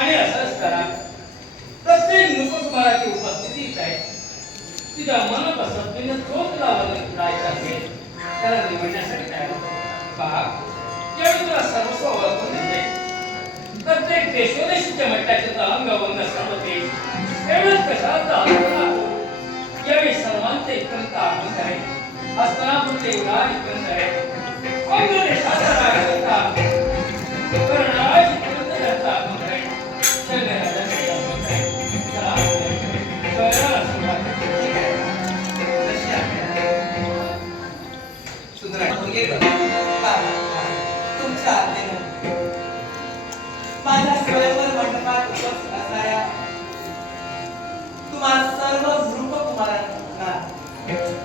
स्वयंचं मांडलंय आणि असंच करा. प्रत्येक नुकुकुमाराची उपस्थितीच आहे. तुझ्या तिने चोख लावून जायचं असेल त्याला निवडण्यासाठी तयार हो. पहा ज्यावेळी तुला सर्वस्व ओळखून देते प्रत्येक देशोदेशीच्या मट्टाचे अंग वंग सर्व देश एवढंच कशाचा यावेळी सर्वांचे इतकंत आगमन आहे. हस्तनापुरते उदाहरण इतकंत आहे. अंग देशाचा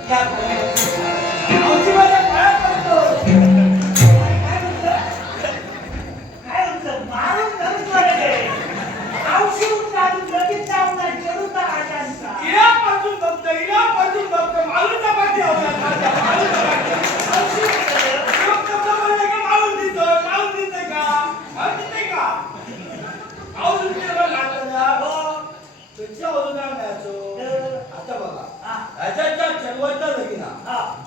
या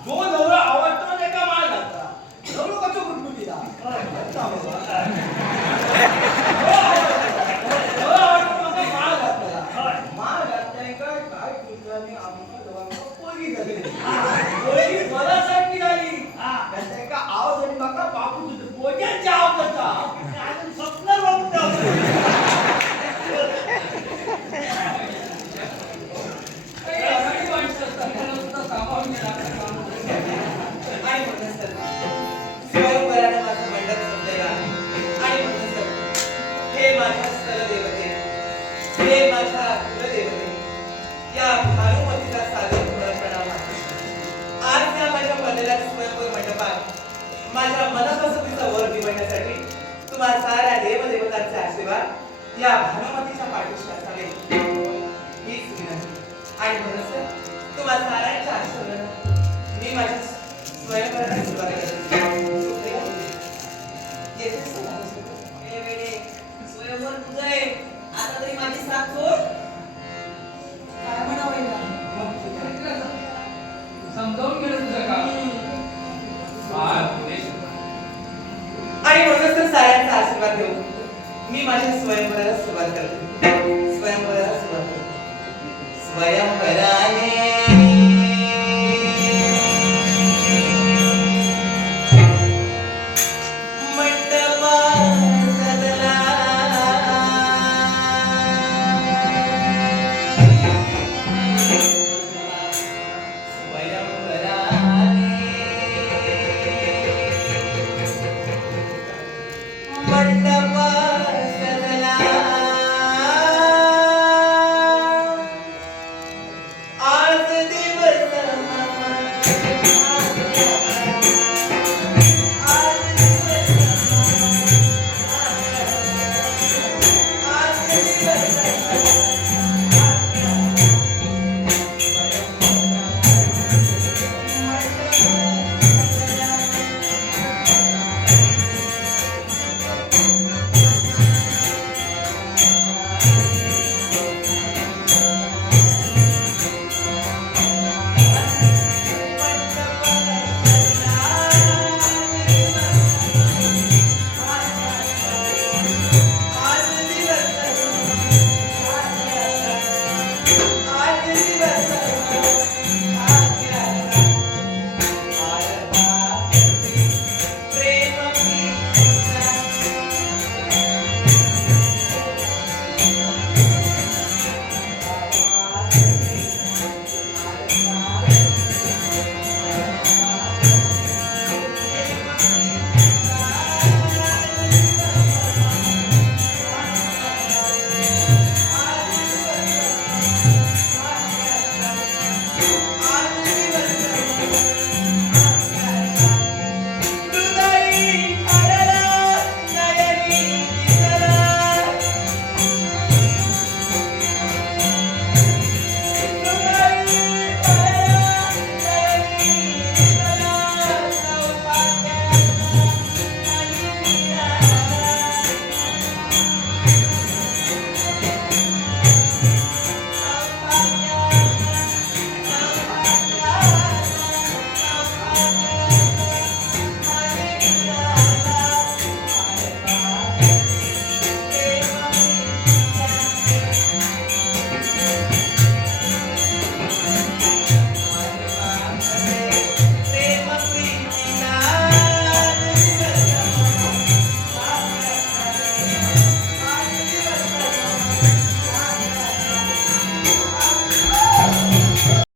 जो नवरा आवडतो त्याचा माल घालता नवरा कसं आवडतो म्हणजे माळ. माळ घातल्याने काय काय कृत्याने आमच्या दोघांना पोरगी झाली. पोरगी झाली. हा. त्याचा एका आवाज आणि माका बापू तुझं पोरग्याची आवाज स्वप्न बघतो. माझ्या स्थलदेवते, हे माझ्या कुलदेवते, या भानुमतीचा सादर पूर्ण प्रणाम आज या माझ्या बनलेल्या स्वयंवर मंडपात माझ्या मनपसंतीचा वर निवडण्यासाठी तुम्हा साऱ्या देवदेवतांचा आशीर्वाद या भानुमतीच्या पाठीशी असावे हीच विनंती आणि म्हणून सर तुम्हा साऱ्यांच्या आशीर्वादाने आशीर्वाद घेऊन मी माझ्या स्वयंवराला सुरुवात करते.